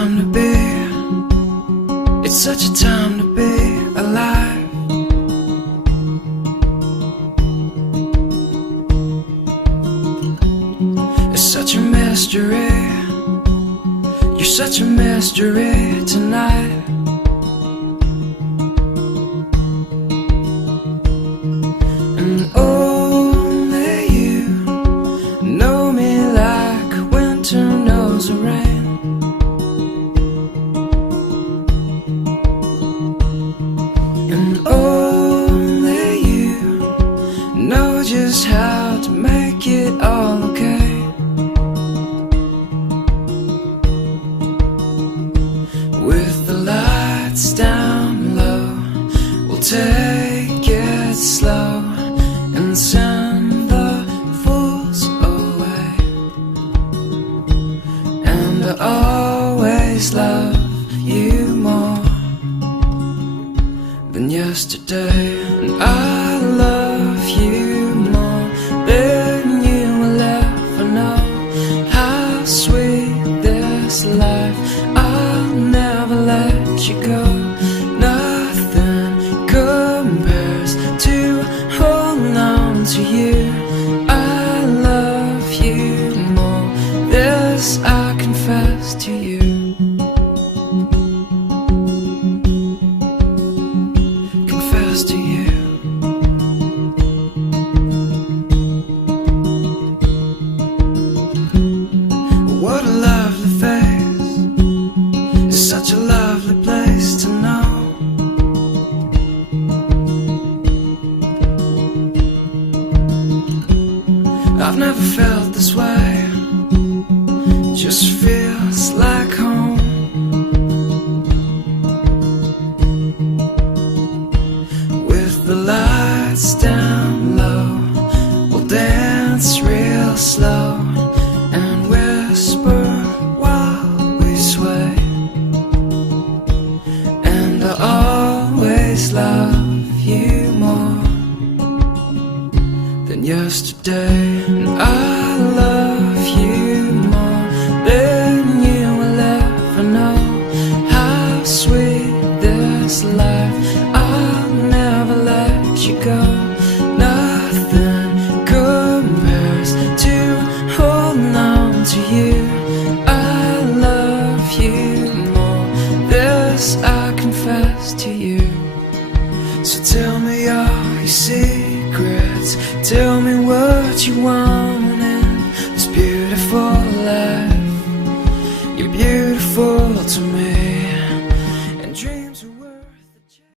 time to be, it's such a time to be alive. It's such a mystery, you're such a mystery tonight. And only you know me like winter knows the rain. And only you know just how to make it all okay. With the lights down low, we'll take it slow and send the fools away. And I always love you more than yesterday. And I love you more than you will ever know. How sweet this life, I'll never let you go. Nothing compares to holding on to you. I love you more, this I confess to you. Confess to you. What a lovely face, it's such a lovely place to know. I've never felt this way, just feels like home. With the lights down low, we'll dance real slow and whisper while we sway. And I always love you more than yesterday. And I love you more than you will ever know. How sweet this life, I'll never let you go. Nothing compares to holding on to you. I love you more, this I confess to you. So tell me all your secrets, tell me what you want in this beautiful life. You're beautiful.